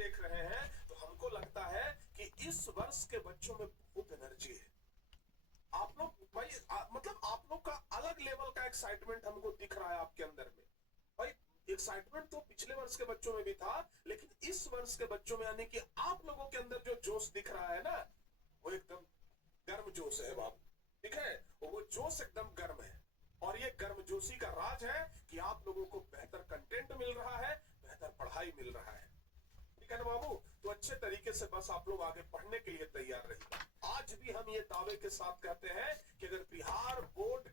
देख रहे हैं तो हमको लगता है कि इस वर्ष के बच्चों में बहुत एनर्जी है। आप लोग भाई मतलब आप लोग का अलग लेवल का एक्साइटमेंट हमको दिख रहा है आपके अंदर में। भाई एक्साइटमेंट तो पिछले वर्ष के बच्चों में भी था, लेकिन इस वर्ष के बच्चों में यानी कि आप लोगों के अंदर जो जोश दिख रहा है ना, वो एकदम गर्म जोश है बाबू। ठीक है, वो जोश एकदम गर्म है। और ये गर्मजोशी का राज है कि आप लोगों को बेहतर कंटेंट मिल रहा है, बेहतर पढ़ाई मिल रहा है। ठीक है ना बाबू? तो अच्छे तरीके से बस आप लोग आगे पढ़ने के लिए तैयार रहिए। आज भी हम ये दावे के साथ कहते हैं कि अगर बिहार बोर्ड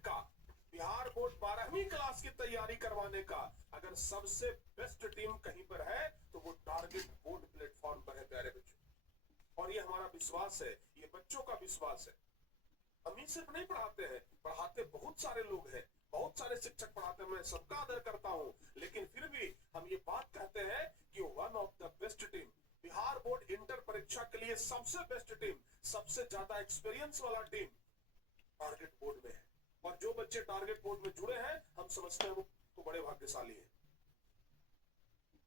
12वीं क्लास की तैयारी करवाने का अगर सबसे बेस्ट टीम कहीं पर है तो वो टारगेट बोर्ड प्लेटफॉर्म पर है प्यारे बच्चों। और ये हमारा विश्वास है, ये बच्चों का विश्वास है। हम ही सिर्फ नहीं पढ़ाते हैं, पढ़ाते बहुत सारे लोग हैं, बहुत सारे शिक्षक पढ़ाते हैं, मैं सबका आदर करता हूं, लेकिन फिर भी हम ये बात कहते हैं कि one of the best team Bihar board inter परीक्षा के लिए सबसे बेस्ट टीम, सबसे ज्यादा एक्सपीरियंस वाला टीम टारगेट बोर्ड में है। और जो बच्चे टारगेट बोर्ड में जुड़े हैं हम समझते हैं वो तो बड़े भाग्यशाली हैं।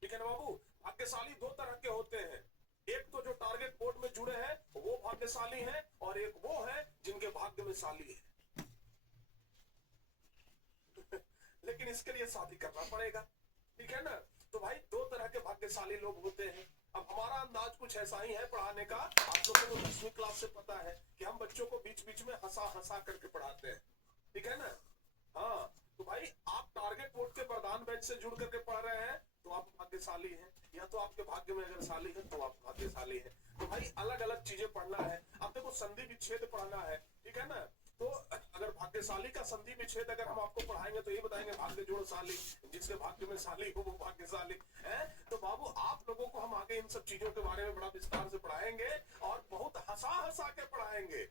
ठीक है ना बाबू? भाग्यशाली दो तरह के होते हैं, एक तो जो टारगेट बोर्ड में जुड़े हैं वो भाग्यशाली हैं, और एक वो है जिनके भाग्य में शाली है। लेकिन इसके लिए शादी करना पड़ेगा। ठीक है ना? तो भाई दो तरह के भाग्यशाली लोग होते हैं। अब हमारा अंदाज कुछ ऐसा ही है पढ़ाने का। आप लोगों को 10वीं क्लास से पता है कि हम बच्चों को बीच बीच में हंसा करके पढ़ाते हैं। ठीक है ना? हाँ, तो भाई आप टारगेट बोर्ड के प्रधान बैच से जुड़ करके पढ़ रहे हैं तो आप भाग्यशाली हैं, या तो आपके भाग्य में अगर शाली है तो आप भाग्यशाली हैं। तो भाई अलग अलग चीजें पढ़ना है। आप देखो संधि विच्छेद पढ़ना है, ठीक है ना? तो अगर भाग्यशाली का संधि विच्छेद अगर हम आपको पढ़ाएंगे तो ये बताएंगे भाग्य जोड़ शाली, जिसके भाग्य में शाली हो वो भाग्यशाली है। तो बाबू आप लोगों को हम आगे इन सब चीजों के बारे में बड़ा विस्तार से पढ़ाएंगे और बहुत हंसा के पढ़ाएंगे,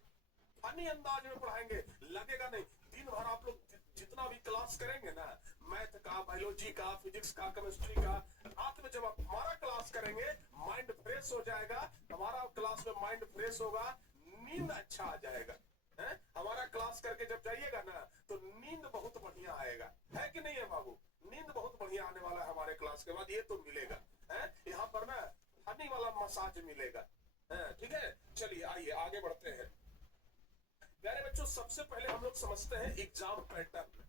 फनी अंदाज में पढ़ाएंगे। लगेगा नहीं, दिन भर आप लोग जितना भी क्लास करेंगे ना, मैथ का, बायोलॉजी का, फिजिक्स का, केमिस्ट्री का, रात में जब आप हमारा क्लास करेंगे माइंड फ्रेश हो जाएगा। हमारा क्लास में माइंड फ्रेश होगा, नींद अच्छा आ जाएगा। है? हमारा क्लास करके जब जाइएगा ना तो नींद बहुत बढ़िया आएगा, है कि नहीं है बाबू? नींद बहुत बढ़िया आने वाला है हमारे क्लास के बाद, ये तो मिलेगा। है? यहाँ पर ना हनी वाला मसाज मिलेगा। ठीक है, चलिए आइए आगे बढ़ते हैं। प्यारे बच्चों, सबसे पहले हम लोग समझते हैं एग्जाम पैटर्न।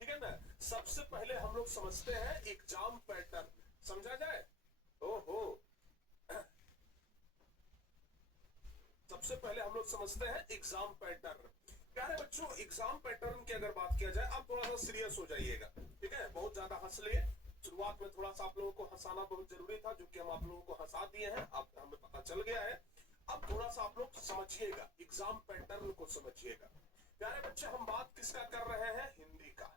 ठीक है ना? सबसे पहले हम लोग समझते हैं एग्जाम पैटर्न, समझा जाए? ओहो, सबसे पहले हम लोग समझते हैं एग्जाम पैटर्न। प्यारे बच्चों, एग्जाम पैटर्न की अगर बात किया जाए, अब थोड़ा सा सीरियस हो जाइएगा। ठीक है, बहुत ज्यादा हंस लिए। शुरुआत में थोड़ा सा आप लोगों को हंसाना बहुत जरूरी था, जो कि हम आप लोगों को हंसा दिए हैं, अब हमें पता चल गया है। अब थोड़ा सा आप लोग समझिएगा, एग्जाम पैटर्न को समझिएगा। प्यारे बच्चे, हम बात किसका कर रहे हैं? हिंदी का।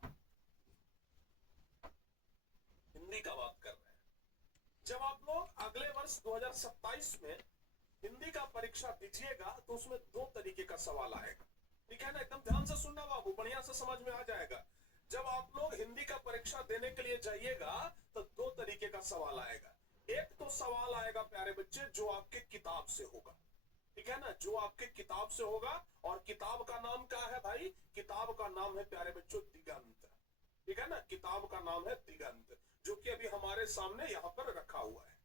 हिंदी का बात कर रहे हैं। जब आप लोग अगले वर्ष 2027 में हिंदी का परीक्षा दीजिएगा तो उसमें दो तरीके का सवाल आएगा। ठीक है ना? एकदम ध्यान से सुनना बाबू, बढ़िया से समझ में आ जाएगा। जब आप लोग हिंदी का परीक्षा देने के लिए जाइएगा तो दो तरीके का सवाल आएगा। एक तो सवाल आएगा प्यारे बच्चे जो आपके किताब से होगा। ठीक है ना? जो आपके किताब से होगा, और किताब का नाम क्या है भाई? किताब का नाम है प्यारे बच्चों दिगंत। ठीक है ना? किताब का नाम है दिगंत, जो कि अभी हमारे सामने यहाँ पर रखा हुआ है।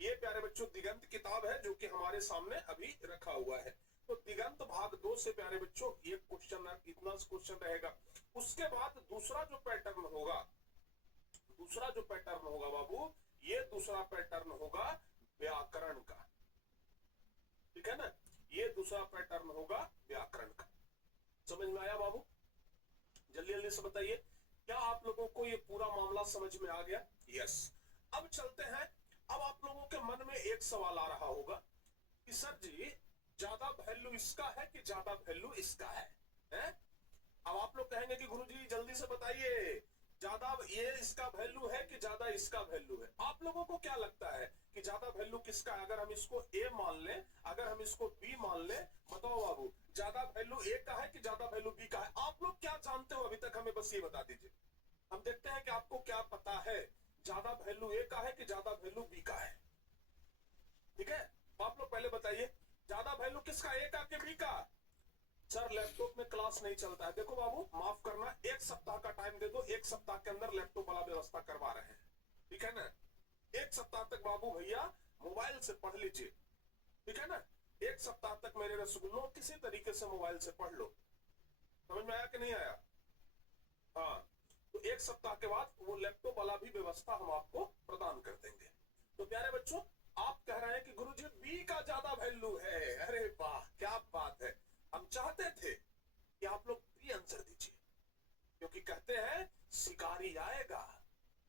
ये प्यारे बच्चों दिगंत किताब है जो कि हमारे सामने अभी रखा हुआ है। तो दिगंत भाग 2 से प्यारे बच्चों ये क्वेश्चन, इतना क्वेश्चन रहेगा। उसके बाद दूसरा जो पैटर्न होगा, बाबू, ये दूसरा पैटर्न होगा व्याकरण का। ठीक है ना? ये दूसरा पैटर्न होगा व्याकरण का। समझ में आया बाबू? जल्दी जल्दी से बताइए, क्या आप लोगों को ये पूरा मामला समझ में आ गया? यस। अब चलते हैं। अब आप लोगों के मन में एक सवाल आ रहा होगा कि सर जी ज्यादा वैल्यू इसका है कि ज्यादा वैल्यू इसका है? अब आप लोग कहेंगे कि गुरुजी जल्दी से बताइए, ज्यादा ये इसका वैल्यू है कि ज्यादा इसका वैल्यू है? आप लोगों को क्या लगता है कि ज्यादा वैल्यू किसका है? अगर हम इसको ए मान लें, अगर हम इसको बी मान लें, बताओ बाबू, ज्यादा वैल्यू ए का है कि ज्यादा वैल्यू बी का है? आप लोग क्या जानते हो अभी तक, हमें बस ये बता दीजिए। हम देखते हैं कि आपको क्या पता है, ज्यादा वैल्यू ए का है कि ज्यादा वैल्यू बी का है? ठीक है, आप लोग पहले बताइए, ज्यादा वैल्यू किसका, ए का कि बी का? सर लैपटॉप में क्लास नहीं चलता है। देखो बाबू, माफ करना, एक सप्ताह का टाइम दे दो, एक सप्ताह के अंदर लैपटॉप वाला व्यवस्था करवा रहे हैं। ठीक है ना? एक सप्ताह तक बाबू भैया मोबाइल से पढ़ लीजिए, ठीक है ना। एक सप्ताह तक मेरे रसगुल्लों किसी तरीके से मोबाइल से पढ़ लो। समझ में आया कि नहीं आया? हाँ, तो एक सप्ताह के बाद वो लैपटॉप वाला भी व्यवस्था हम आपको प्रदान कर देंगे। तो प्यारे बच्चों, आप कह रहे हैं कि गुरुजी बी का ज्यादा वैल्यू है। अरे वाह, क्या बात है। हम चाहते थे कि आप लोग बी आंसर दीजिए, क्योंकि कहते हैं शिकारी आएगा,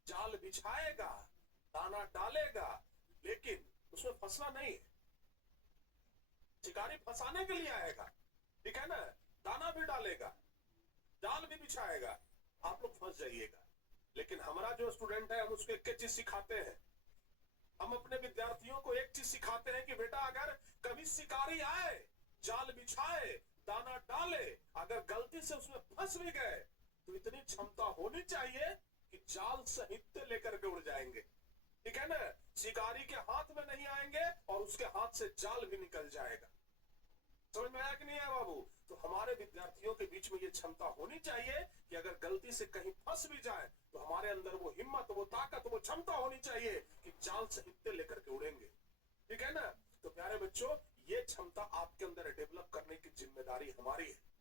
जाल बिछाएगा, दाना डालेगा, लेकिन उसमें फंसना नहीं है। शिकारी फंसाने के लिए आएगा, ठीक है ना, दाना भी डालेगा, जाल भी बिछाएगा, आप लोग फंस जाइएगा। लेकिन हमारा जो स्टूडेंट है, हम उसको एक चीज सिखाते हैं। हम अपने विद्यार्थियों को एक चीज सिखाते हैं कि बेटा अगर कभी शिकारी आए, जाल बिछाए, दाना डाले, अगर गलती से उसमें फंस भी गए तो इतनी क्षमता होनी चाहिए कि जाल सहित लेकर के उड़ जाएंगे, ठीक है ना। शिकारी के हाथ में नहीं आएंगे और उसके हाथ से जाल भी निकल जाएगा। समझ में आया कि नहीं है बाबू? तो हमारे विद्यार्थियों के बीच में ये क्षमता होनी चाहिए कि अगर गलती से कहीं फंस भी जाए तो हमारे अंदर वो हिम्मत, वो ताकत, वो क्षमता होनी चाहिए कि जाल सहित लेकर के उड़ेंगे, ठीक है ना। तो प्यारे बच्चों, ये क्षमता आपके अंदर डेवलप करने की जिम्मेदारी हमारी है।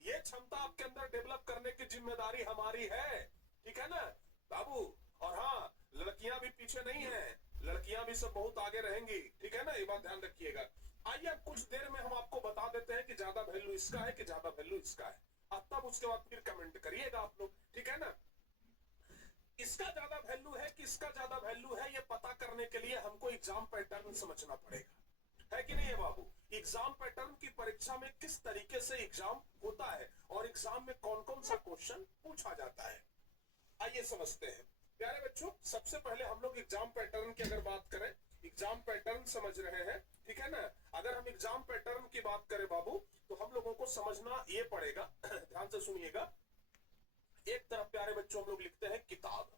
ये क्षमता आपके अंदर डेवलप करने की जिम्मेदारी हमारी है, ठीक है ना बाबू। और हाँ, लड़कियां भी पीछे नहीं है, लड़कियां भी सब बहुत आगे रहेंगी, ठीक है ना, ये बात ध्यान रखिएगा। आइए अब कुछ देर में हम आपको बता देते हैं कि ज्यादा वैल्यू इसका है कि ज्यादा वैल्यू इसका है। अब तब उसके बाद फिर कमेंट करिएगा आप लोग, ठीक है ना। इसका ज्यादा वैल्यू है कि इसका ज्यादा वैल्यू है, ये पता करने के लिए हमको एग्जाम पैटर्न समझना पड़ेगा, है कि नहीं है बाबू। एग्जाम पैटर्न की परीक्षा में किस तरीके से एग्जाम होता है और एग्जाम में कौन कौन सा क्वेश्चन पूछा जाता है, आइए समझते हैं। प्यारे बच्चों, सबसे पहले हम लोग एग्जाम पैटर्न की अगर बात करें, एग्जाम पैटर्न समझ रहे हैं, ठीक है ना। अगर हम एग्जाम पैटर्न की बात करें बाबू, तो हम लोगों को समझना ये पड़ेगा, ध्यान से सुनिएगा। एक तरफ प्यारे बच्चों हम लोग लिखते हैं किताब,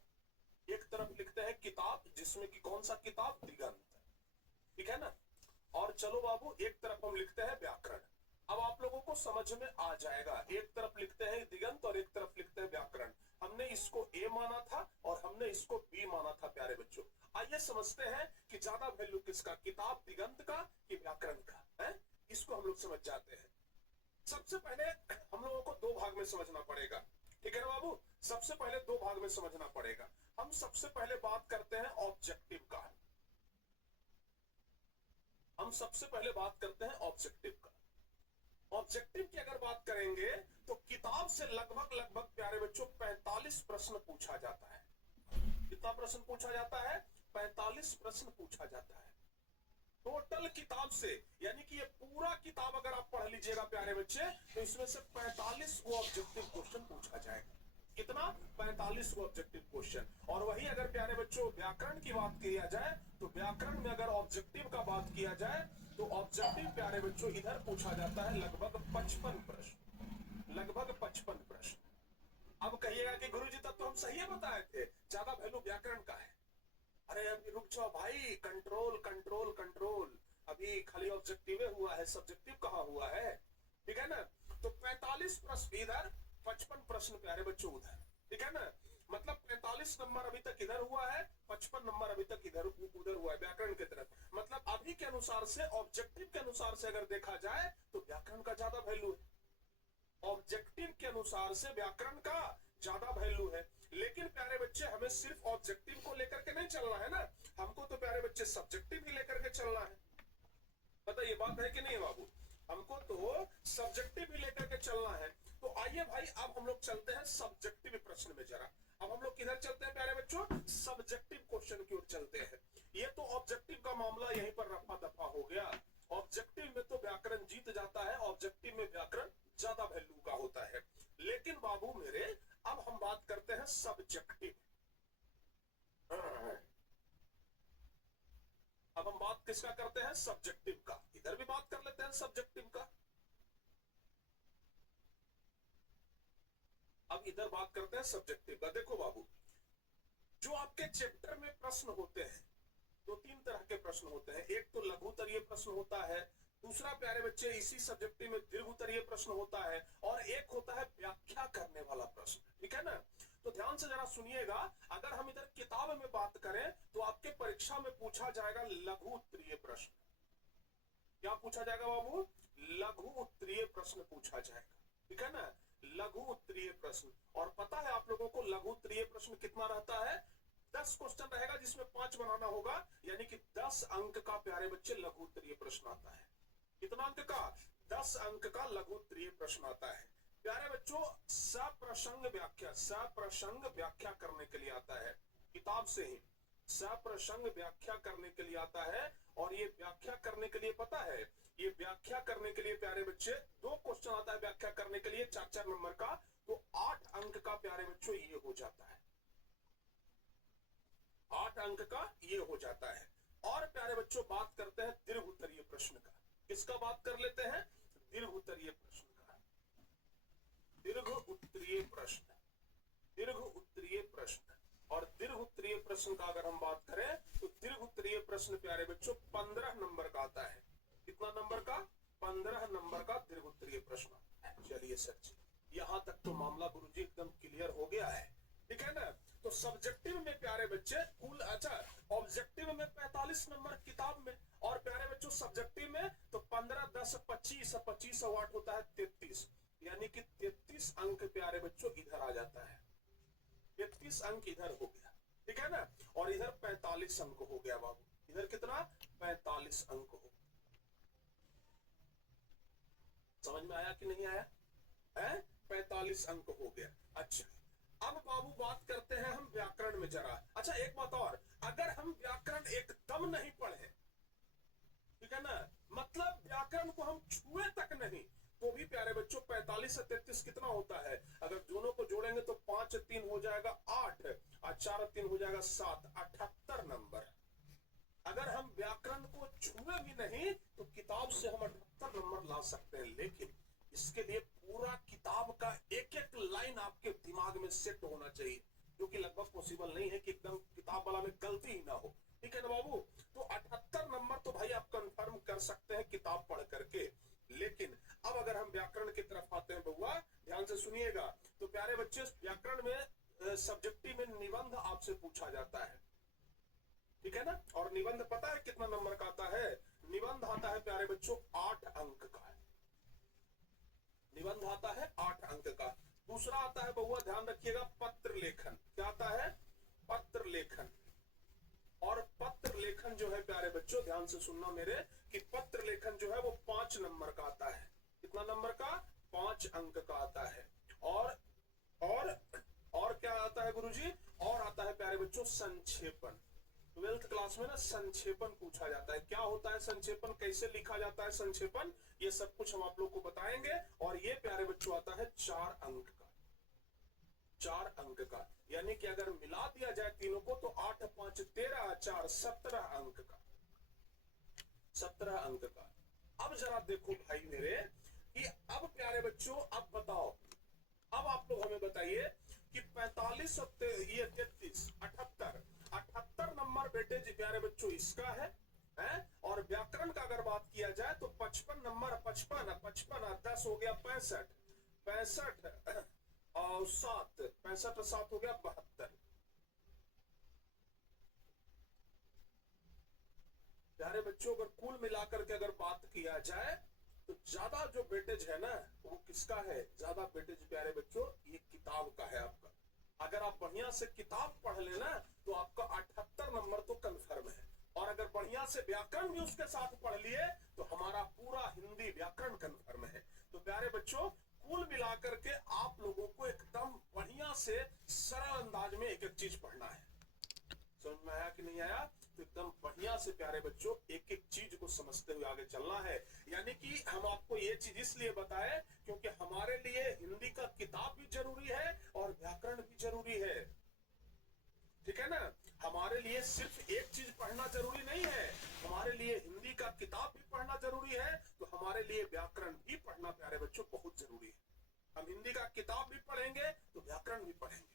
एक तरफ लिखते हैं किताब, जिसमें कि कौन सा किताब, दिगंत, ठीक है ना। और चलो बाबू, एक तरफ हम लिखते हैं व्याकरण। अब आप लोगों को समझ में आ जाएगा, एक तरफ लिखते हैं दिगंत और एक तरफ लिखते हैं व्याकरण। हमने इसको ए माना था और हमने इसको बी माना था प्यारे बच्चों। आइए समझते हैं कि ज्यादा वैल्यू किसका, किताब दिगंत का कि व्याकरण का है, इसको हम लोग समझ जाते हैं। सबसे पहले हम लोगों को दो भाग में समझना पड़ेगा, ठीक है ना बाबू। सबसे पहले दो भाग में समझना पड़ेगा। हम सबसे पहले बात करते हैं ऑब्जेक्टिव का, हम सबसे पहले बात करते हैं ऑब्जेक्टिव का। ऑब्जेक्टिव की अगर बात करेंगे तो किताब से लगभग लगभग प्यारे बच्चों 45 प्रश्न पूछा जाता है। कितना प्रश्न पूछा जाता है? 45 प्रश्न पूछा जाता है टोटल किताब से। यानी कि ये पूरा किताब अगर आप पढ़ लीजिएगा प्यारे बच्चे, तो इसमें से 45 को ऑब्जेक्टिव क्वेश्चन पूछा जाएगा। कितना? 45 को ऑब्जेक्टिव क्वेश्चन। और वही अगर प्यारे बच्चों व्याकरण की बात किया जाए, तो व्याकरण में अगर ऑब्जेक्टिव का बात किया जाए तो ऑब्जेक्टिव प्यारे बच्चों इधर पूछा जाता है लगभग 55 प्रश्न, लगभग 55 प्रश्न। अब कहिएगा कि गुरुजी तब तो हम सही बताए थे, ज्यादा वैल्यू व्याकरण का है। अरे अभी रुक जाओ भाई, कंट्रोल कंट्रोल कंट्रोल, अभी खाली ऑब्जेक्टिव हुआ है, सब्जेक्टिव कहाँ हुआ है, ठीक है ना। तो 45 प्रश्न इधर, 55 प्रश्न प्यारे बच्चों उधर, ठीक है ना। मतलब 45 नंबर अभी तक इधर हुआ है, 55 नंबर अभी तक इधर उधर हुआ है व्याकरण की तरफ। मतलब अभी के अनुसार से, ऑब्जेक्टिव के अनुसार से अगर देखा जाए तो व्याकरण का ज्यादा वैल्यू है। ऑब्जेक्टिव के अनुसार से व्याकरण का ज्यादा वैल्यू है। लेकिन प्यारे बच्चे हमें सिर्फ ऑब्जेक्टिव को लेकर के नहीं चलना है ना, हमको तो प्यारे बच्चे सब्जेक्टिव भी लेकर के चलना है। बताइए बात है कि नहीं बाबू? हमको तो सब्जेक्टिव भी लेकर के चलना है। तो आइए भाई, अब हम लोग चलते हैं सब्जेक्टिव प्रश्न में जरा। अब हम लोग किधर चलते हैं प्यारे बच्चों? सब्जेक्टिव क्वेश्चन की ओर चलते हैं। ये तो ऑब्जेक्टिव का मामला यहीं पर रफा दफा हो गया। ऑब्जेक्टिव में तो व्याकरण जीत जाता है, ऑब्जेक्टिव में व्याकरण ज्यादा वैल्यू का होता है। लेकिन बाबू मेरे, अब हम बात करते हैं सब्जेक्टिव। अब हम बात किसका करते हैं? सब्जेक्टिव का। इधर भी बात कर लेते हैं सब्जेक्टिव का। अब इधर बात करते हैं सब्जेक्टिव का। देखो बाबू, जो आपके चैप्टर में प्रश्न होते हैं, दो तीन तरह के प्रश्न होते हैं। एक तो लघु उत्तरीय प्रश्न होता है, दूसरा प्यारे बच्चे इसी सब्जेक्ट में दीर्घ उत्तरीय प्रश्न होता है, और एक होता है व्याख्या करने वाला प्रश्न, ठीक है ना। तो ध्यान से जरा सुनिएगा, अगर हम इधर किताब में बात करें तो आपके परीक्षा में पूछा जाएगा लघु उत्तरीय प्रश्न। क्या पूछा जाएगा बाबू? लघु उत्तरीय प्रश्न पूछा जाएगा, ठीक है ना, लघु उत्तरीय प्रश्न। और पता है आप लोगों को लघु उत्तरीय प्रश्न कितना रहता है? 10 क्वेश्चन रहेगा जिसमें 5 बनाना होगा, यानी कि 10 अंक का प्यारे बच्चे लघु उत्तरीय प्रश्न आता है। कितना अंक का? 10 अंक का लघु उत्तरीय प्रश्न आता है प्यारे बच्चों। सप्रसंग व्याख्या, सप्रसंग व्याख्या करने के लिए आता है, किताब से ही सप्रसंग व्याख्या करने के लिए आता है। और ये व्याख्या करने के लिए पता है, ये व्याख्या करने के लिए प्यारे बच्चे 2 क्वेश्चन आता है व्याख्या करने के लिए 4-4 नंबर का, तो 8 अंक का प्यारे बच्चों ये हो जाता है, 8 अंक का ये हो जाता है। और प्यारे बच्चों बात करते हैं दीर्घ उत्तरीय प्रश्न का। किसका बात कर लेते हैं? दीर्घ उत्तरीय प्रश्न का। दीर्घ उत्तरीय प्रश्न, दीर्घ उत्तरीय प्रश्न। और दीर्घ उत्तरीय प्रश्न का अगर हम बात करें तो दीर्घ उत्तरीय प्रश्न प्यारे बच्चों 15 नंबर का आता है। कितना नंबर का? 15 नंबर का दीर्घ उत्तरीय प्रश्न। चलिए सर जी, यहां तक तो मामला गुरुजी एकदम क्लियर हो गया है, ठीक है ना। तो सब्जेक्टिव में प्यारे बच्चे कुल, अच्छा ऑब्जेक्टिव में 45 नंबर किताब में, और प्यारे बच्चों सब्जेक्टिव में तो 15, 10, 25, 25 और 8 होता है 33, यानी कि 33 अंक प्यारे बच्चों इधर आ जाता है, 33 अंक इधर हो गया, ठीक है ना। और इधर 45 अंक हो गया बाबू, इधर कितना? 45 अंक हो। समझ में आया कि नहीं आया है? 45 अंक हो गया। अच्छा अब बाबू बात करते हैं हम व्याकरण में जरा। अच्छा एक बात और, अगर हम व्याकरण एकदम नहीं पढ़े, ठीक है ना, मतलब व्याकरण को हम छुए तक नहीं, तो भी प्यारे बच्चों 45 से 33 कितना होता है? अगर दोनों को जोड़ेंगे तो 5 3 हो जाएगा 8 और 4 3 हो जाएगा 7, 78 नंबर। अगर हम व्याकरण को छुए भी नहीं तो किताब से हम 78 नंबर ला सकते हैं, लेकिन इसके लिए पूरा किताब का एक एक लाइन आपके दिमाग में सेट होना चाहिए, जो कि लगभग पॉसिबल नहीं है कि एकदम किताब वाला में गलती ही ना हो, ठीक है ना बाबू। तो 78 नंबर तो भाई आप कंफर्म कर सकते हैं किताब पढ़ करके। लेकिन अब अगर हम व्याकरण की तरफ आते हैं बउआ, ध्यान से सुनिएगा, तो प्यारे बच्चे व्याकरण में सब्जेक्टिव में निबंध आपसे पूछा जाता है, ठीक है ना। और निबंध पता है कितना नंबर का आता है? निबंध आता है प्यारे बच्चों 8 अंक का, निबंध आता है 8 अंक का। दूसरा आता है बउआ, ध्यान रखिएगा, पत्र लेखन। क्या आता है? पत्र लेखन। और पत्र लेखन जो है प्यारे बच्चों ध्यान से सुनना मेरे, कि पत्र लेखन जो है वो 5 नंबर का आता है। कितना नंबर का? 5 अंक का आता है। और क्या आता है गुरुजी? और आता है प्यारे बच्चों संक्षेपण। 12th क्लास में ना संक्षेपण पूछा जाता है। क्या होता है संक्षेपण, कैसे लिखा जाता है संक्षेपण, ये सब कुछ हम आप लोग को बताएंगे। और ये प्यारे बच्चों आता है 4 अंक का, 4 अंक का, यानी कि अगर मिला दिया जाए तीनों को तो 8 5 13 4 17 अंक का, 17 अंक का। अब जरा देखो भाई मेरे, कि अब प्यारे बच्चों अब बताओ, अब आप लोग हमें बताइए कि 45 ये 33 78 नंबर बेटे जी प्यारे बच्चों इसका है, और व्याकरण का अगर बात किया जाए तो 55 नंबर, 55 10 हो गया 65, 65 और 7 65 7 हो गया 72। प्यारे बच्चों अगर कुल मिलाकर के अगर बात किया जाए तो ज्यादा जो वेटेज है ना वो किसका है? ज्यादा वेटेज प्यारे बच्चों ये किताब का है आपका। अगर आप बढ़िया से किताब पढ़ लेना तो आपका 78 नंबर तो कंफर्म है। और अगर बढ़िया से व्याकरण भी उसके साथ पढ़ लिए तो हमारा पूरा हिंदी व्याकरण कंफर्म है। तो प्यारे बच्चों कुल मिलाकर के आप लोगों को एकदम बढ़िया से सरल अंदाज में एक एक चीज पढ़ना है। समझ में आया कि नहीं आया? तो एकदम बढ़िया से प्यारे बच्चों एक एक चीज को समझते हुए आगे चलना है। यानी कि हम आपको ये चीज इसलिए बताए क्योंकि हमारे लिए हिंदी का किताब भी जरूरी है और व्याकरण भी जरूरी है, ठीक है ना। हमारे लिए सिर्फ एक चीज पढ़ना जरूरी नहीं है, हमारे लिए हिंदी का किताब भी पढ़ना जरूरी है, तो हमारे लिए व्याकरण भी पढ़ना प्यारे बच्चों बहुत जरूरी है। हम हिंदी का किताब भी पढ़ेंगे तो व्याकरण भी पढ़ेंगे,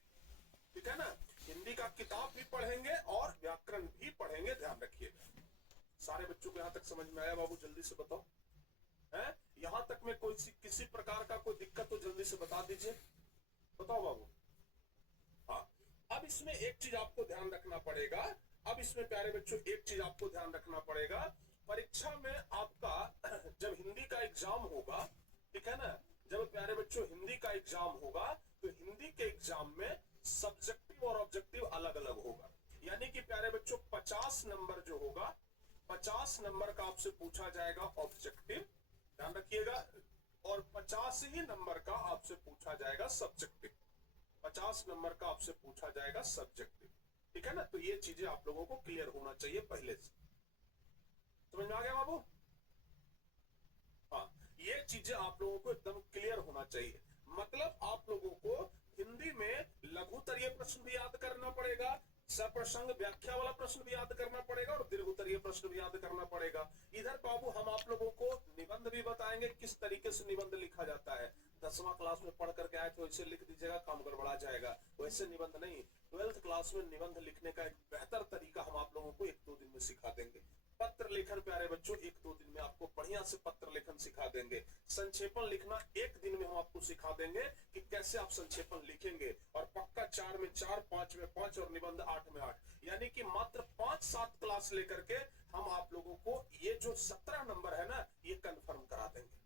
ठीक है ना। हिंदी का किताब भी पढ़ेंगे और व्याकरण भी पढ़ेंगे, ध्यान रखिएगा। सारे बच्चों को यहाँ तक समझ में आया बाबू? जल्दी से बताओ, है यहाँ तक में कोई किसी प्रकार का कोई दिक्कत तो जल्दी से बता दीजिए। बताओ बाबू, इसमें एक चीज आपको ध्यान रखना पड़ेगा, अब इसमें प्यारे बच्चों एक चीज आपको ध्यान रखना पड़ेगा, परीक्षा में आपका जब हिंदी का एग्जाम होगा, ठीक है ना, जब प्यारे बच्चों हिंदी का एग्जाम होगा तो हिंदी के एग्जाम में सब्जेक्टिव और ऑब्जेक्टिव अलग अलग होगा। यानी कि प्यारे बच्चों 50 नंबर जो होगा, 50 नंबर का आपसे पूछा जाएगा ऑब्जेक्टिव, ध्यान रखिएगा, और 50 ही नंबर का आपसे पूछा जाएगा सब्जेक्टिव, 50 नंबर का आपसे पूछा जाएगा सब्जेक्टिव, ठीक है ना। तो ये चीजें आप लोगों को क्लियर होना चाहिए पहले से, समझ में आ गया बाबू? हाँ, ये चीजें आप लोगों को एकदम क्लियर होना चाहिए। मतलब आप लोगों को हिंदी में लघुतरीय प्रश्न भी याद करना पड़ेगा, सप्रसंग व्याख्या वाला प्रश्न भी याद करना पड़ेगा, और दीर्घोत्तरीय प्रश्न भी याद करना पड़ेगा। इधर बाबू हम आप लोगों को निबंध भी बताएंगे, किस तरीके से निबंध लिखा जाता है। 10वां क्लास में पढ़ करके आए तो वैसे लिख दीजिएगा, काम गड़बड़ा जाएगा, वैसे निबंध नहीं। 12th क्लास में निबंध लिखने का एक बेहतर तरीका हम आप लोगों को 1-2 दिन में सिखा देंगे। पत्र लेखन प्यारे बच्चों 1-2 दिन में आपको बढ़िया से पत्र लेखन सिखा देंगे। संक्षेपण लिखना 1 दिन में हम आपको सिखा देंगे कि कैसे आप संक्षेपण लिखेंगे, और पक्का 4 में 4, 5 में 5 और निबंध 8 में 8, यानी कि मात्र 5-7 क्लास लेकर के हम आप लोगों को ये जो 17 नंबर है ना, ये कंफर्म करा देंगे,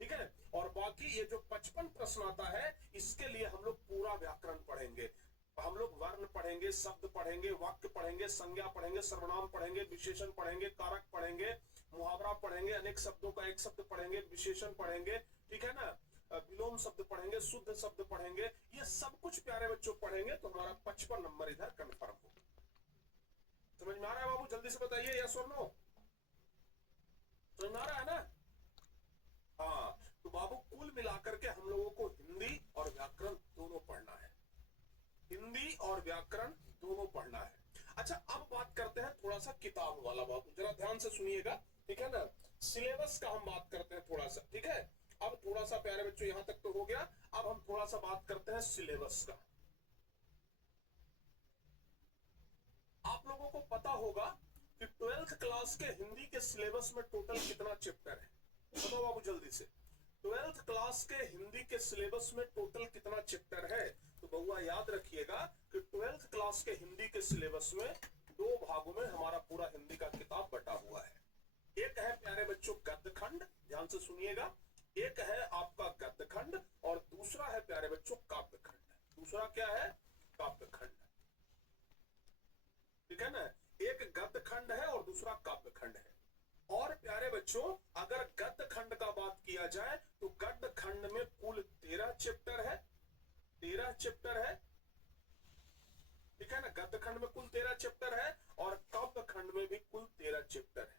ठीक है। और बाकी ये जो 55 प्रश्न आता है, इसके लिए हम लोग पूरा व्याकरण पढ़ेंगे, हम लोग वर्ण पढ़ेंगे, शब्द पढ़ेंगे, वाक्य पढ़ेंगे, संज्ञा पढ़ेंगे, सर्वनाम पढ़ेंगे, विशेषण पढ़ेंगे, कारक पढ़ेंगे, मुहावरा पढ़ेंगे, अनेक शब्दों का एक शब्द पढ़ेंगे, विशेषण पढ़ेंगे, ठीक है ना, विलोम शब्द पढ़ेंगे, शुद्ध शब्द पढ़ेंगे, ये सब कुछ प्यारे बच्चों पढ़ेंगे तो हमारा 55 नंबर इधर कंफर्म होगा। समझ में आ रहा है बाबू? जल्दी से बताइए यस और नो, समझ में आ रहा है ना? हाँ, तो बाबू कुल मिलाकर के हम लोगों को हिंदी और व्याकरण दोनों पढ़ना है, हिंदी और व्याकरण दोनों पढ़ना है। अच्छा, अब बात करते हैं थोड़ा सा किताब वाला बाबू, जरा ध्यान से सुनिएगा, ठीक है ना। सिलेबस का हम बात करते हैं थोड़ा सा, ठीक है। अब थोड़ा सा प्यारे बच्चों यहां तक तो हो गया, अब हम थोड़ा सा बात करते हैं सिलेबस का। आप लोगों को पता होगा कि 12th क्लास के हिंदी के सिलेबस में टोटल कितना चैप्टर है, बताओ बाबू जल्दी से। 12th क्लास के हिंदी के सिलेबस में टोटल कितना चैप्टर है? तो बउआ याद रखिएगा कि 12th क्लास के हिंदी के सिलेबस में 2 भागों में हमारा पूरा हिंदी का किताब बटा हुआ है। एक है प्यारे बच्चों गद्य खंड, ध्यान से सुनिएगा, एक है आपका गद्य खंड, और दूसरा है प्यारे बच्चों काव्य खंड। दूसरा क्या है? काव्य खंड, ठीक है ना। एक गद्य खंड है और दूसरा काव्य खंड है। और प्यारे बच्चों अगर गद्य खंड का बात किया जाए तो गद्य खंड में कुल 13 चैप्टर है, 13 चैप्टर है, ठीक है ना। गद्य खंड में कुल 13 चैप्टर है और काव्य खंड में भी कुल 13 चैप्टर है,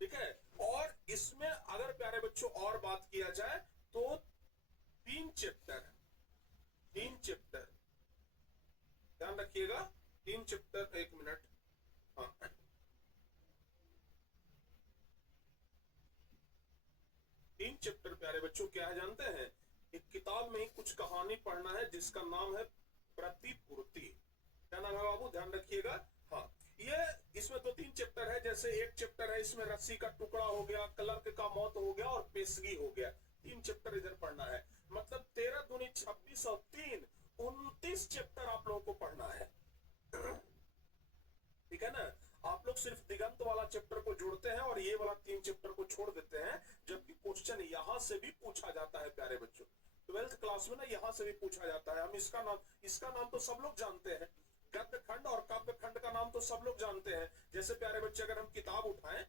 ठीक है। और इसमें अगर प्यारे बच्चों और बात किया जाए तो 3 चैप्टर है, 3 चैप्टर, ध्यान रखिएगा 3 चैप्टर, 1 मिनट, हाँ 3 चैप्टर प्यारे बच्चों क्या है जानते हैं? एक किताब में ही कुछ कहानी पढ़ना है जिसका नाम है प्रतिपूर्ति। क्या नाम है बाबू? ध्यान रखिएगा। हाँ, ये इसमें तो 3 चैप्टर है, जैसे एक चैप्टर है इसमें रस्सी का टुकड़ा हो गया, क्लर्क का मौत हो गया और पेशगी हो गया। 3 चैप्टर इधर पढ़ना है, मतलब 13 दूनी 26 और 3 29 चैप्टर आप लोगों को पढ़ना है, ठीक है ना। आप लोग सिर्फ दिगंत वाला चैप्टर को जोड़ते हैं और ये वाला 3 चैप्टर को छोड़ देते हैं, जबकि क्वेश्चन यहां से भी पूछा जाता है प्यारे बच्चों। 12th क्लास में ना यहां से भी पूछा जाता है। हम इसका नाम तो सब लोग जानते हैं, गद्य खंड और काव्य खंड का नाम तो सब लोग जानते हैं। जैसे प्यारे बच्चे अगर हम किताब उठाएं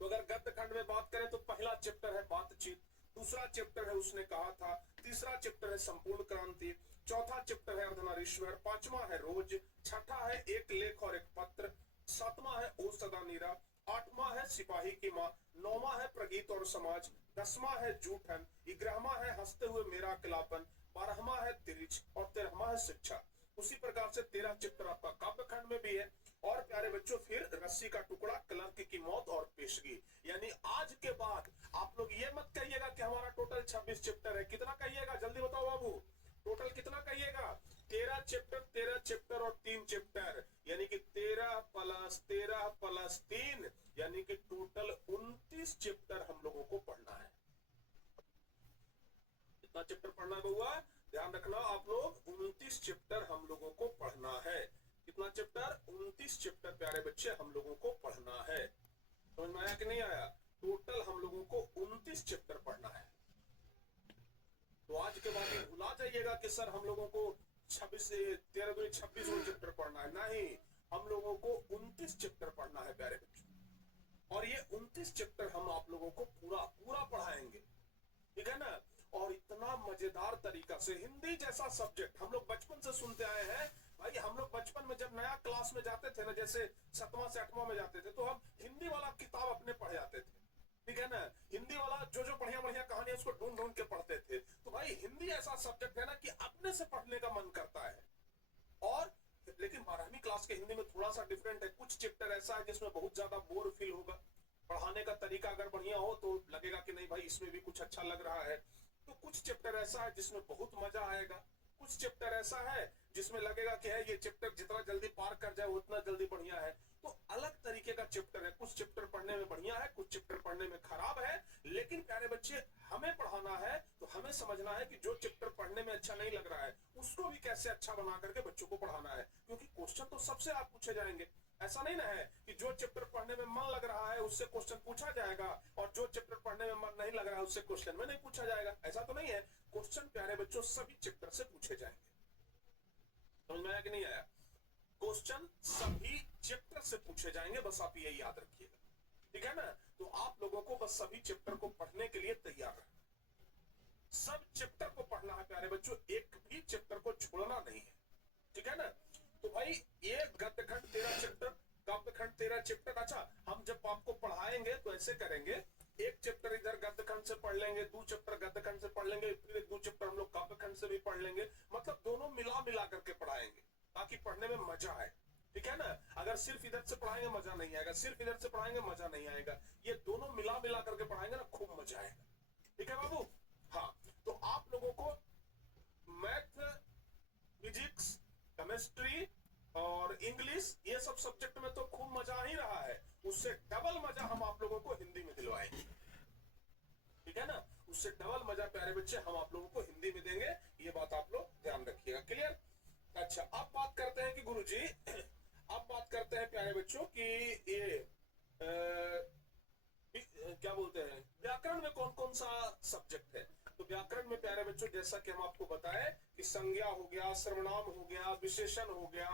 तो अगर गद्य खंड में बात करें तो पहला चैप्टर है बातचीत, दूसरा चैप्टर है उसने कहा था, तीसरा चैप्टर है संपूर्ण क्रांति, चौथा चैप्टर है अर्धनारीश्वर, पांचवा है रोज, छठा है एक लेख और एक पत्र, सातवां है ओ सदा नीरा, आठवां है सिपाही की माँ, नौवां है प्रगीत और समाज, 10वां है जूठन, 11वां है हंसते हुए मेरा अकेलापन, 12वां है तिरिच और 13वां है शिक्षा। उसी प्रकार से 13 चैप्टर आपका काव्य खंड में भी है। और प्यारे बच्चों फिर रस्सी का टुकड़ा, क्लर्क की मौत और पेशगी। यानी आज के बाद आप लोग ये मत कहिएगा कि हमारा टोटल 26 चैप्टर है, कितना कहिएगा जल्दी बताओ बाबू, टोटल कितना कहिएगा? 13 चैप्टर, 13 चैप्टर और 3 चैप्टर, यानी कि 13 प्लस 13 प्लस 3, यानी कि टोटल 29 चैप्टर हम लोगों को पढ़ना है। कितना चैप्टर पढ़ना हुआ? ध्यान 29 चैप्टर प्यारे बच्चे हम लोगों को पढ़ना है। समझ में आया कि नहीं आया? टोटल हम लोगों को 29 चैप्टर पढ़ना है। तो आज के बाद ये भुला जाइएगा कि सर हम लोगों को 26 13 दूनी 26 चैप्टर पढ़ना है। नहीं, हम लोगों को 29 चैप्टर पढ़ना है प्यारे बच्चों। और ये 29 चैप्टर हम आप लोगों को पूरा पूरा पढ़ाएंगे, ठीक है ना? और इतना मजेदार तरीका से, हिंदी जैसा सब्जेक्ट हम लोग बचपन से सुनते आए हैं भाई। हम लोग बचपन में जब नया क्लास में जाते थे ना, जैसे 7वां से 8वां में जाते थे, तो हम हिंदी वाला किताब अपने पढ़ जाते थे, ठीक है ना? हिंदी वाला जो बढ़िया बढ़िया कहानी उसको ढूंढ ढूंढ के पढ़ते थे। तो भाई हिंदी ऐसा सब्जेक्ट है ना कि अपने से पढ़ने का मन करता है। और लेकिन 12वीं क्लास के हिंदी में थोड़ा सा डिफरेंट है। कुछ चैप्टर ऐसा है जिसमें बहुत ज्यादा बोर फील होगा। पढ़ाने का तरीका अगर बढ़िया हो तो लगेगा कि नहीं भाई इसमें भी कुछ अच्छा लग रहा है। तो कुछ चैप्टर ऐसा है जिसमें बहुत मजा आएगा। कुछ चैप्टर ऐसा है जिसमें लगेगा कि है ये चैप्टर जितना जल्दी पार कर जाए उतना जल्दी बढ़िया है। तो अलग तरीके का चैप्टर है। कुछ चैप्टर पढ़ने में बढ़िया है, कुछ चैप्टर पढ़ने में खराब है। लेकिन प्यारे बच्चे, हमें पढ़ाना है तो हमें समझना है कि जो चैप्टर पढ़ने में अच्छा नहीं लग रहा है उसको भी कैसे अच्छा बना करके बच्चों को पढ़ाना है। क्योंकि क्वेश्चन तो सबसे आप पूछे जाएंगे। ऐसा नहीं ना है कि जो चैप्टर पढ़ने में मन लग रहा है उससे क्वेश्चन पूछा जाएगा और जो चैप्टर पढ़ने में मन नहीं लग रहा है उससे क्वेश्चन में नहीं पूछा जाएगा। ऐसा तो नहीं है। क्वेश्चन प्यारे बच्चों सभी चैप्टर से पूछे जाएंगे। समझ में आया कि नहीं आया? क्वेश्चन सभी चैप्टर से पूछे जाएंगे, बस आप ये याद रखिएगा, ठीक है ना? तो आप लोगों को बस सभी चैप्टर को पढ़ने के लिए तैयार रहना। सब चैप्टर को पढ़ना है प्यारे बच्चों, एक भी चैप्टर को छोड़ना नहीं है, ठीक है ना? तो भाई ये गद्यखंड 13 चैप्टर, काव्यखंड 13 चैप्टर। अच्छा, हम जब आपको पढ़ाएंगे तो ऐसे करेंगे, एक चैप्टर इधर गद्यखंड से पढ़ लेंगे, 2 चैप्टर गद्यखंड से पढ़ लेंगे, फिर 2 चैप्टर हम लोग काव्यखंड से भी पढ़ लेंगे। मतलब दोनों मिला मिला करके पढ़ाएंगे ताकि पढ़ने में मजा आए, ठीक है ना? अगर सिर्फ इधर से पढ़ाएंगे मजा नहीं आएगा, सिर्फ इधर से पढ़ाएंगे मजा नहीं आएगा। ये दोनों मिला मिला करके पढ़ाएंगे ना, खूब मजा आएगा, ठीक है बाबू? हाँ, तो आप लोगों को मैथ, फिजिक्स, केमिस्ट्री और इंग्लिश, ये सब सब्जेक्ट में तो खूब मजा ही रहा है। उससे डबल मजा हम आप लोगों को हिंदी में दिलवाएंगे, ठीक है ना? उससे डबल मजा प्यारे बच्चे हम आप लोगों को हिंदी में देंगे। ये बात आप लोग ध्यान रखिएगा। क्लियर? अच्छा, अब बात करते हैं कि गुरुजी, अब बात करते हैं प्यारे बच्चों कि ये क्या बोलते हैं, व्याकरण में कौन कौन सा सब्जेक्ट है? तो व्याकरण में प्यारे बच्चों, जैसा कि हम आपको बताएं कि संज्ञा हो गया, सर्वनाम हो गया, विशेषण हो गया।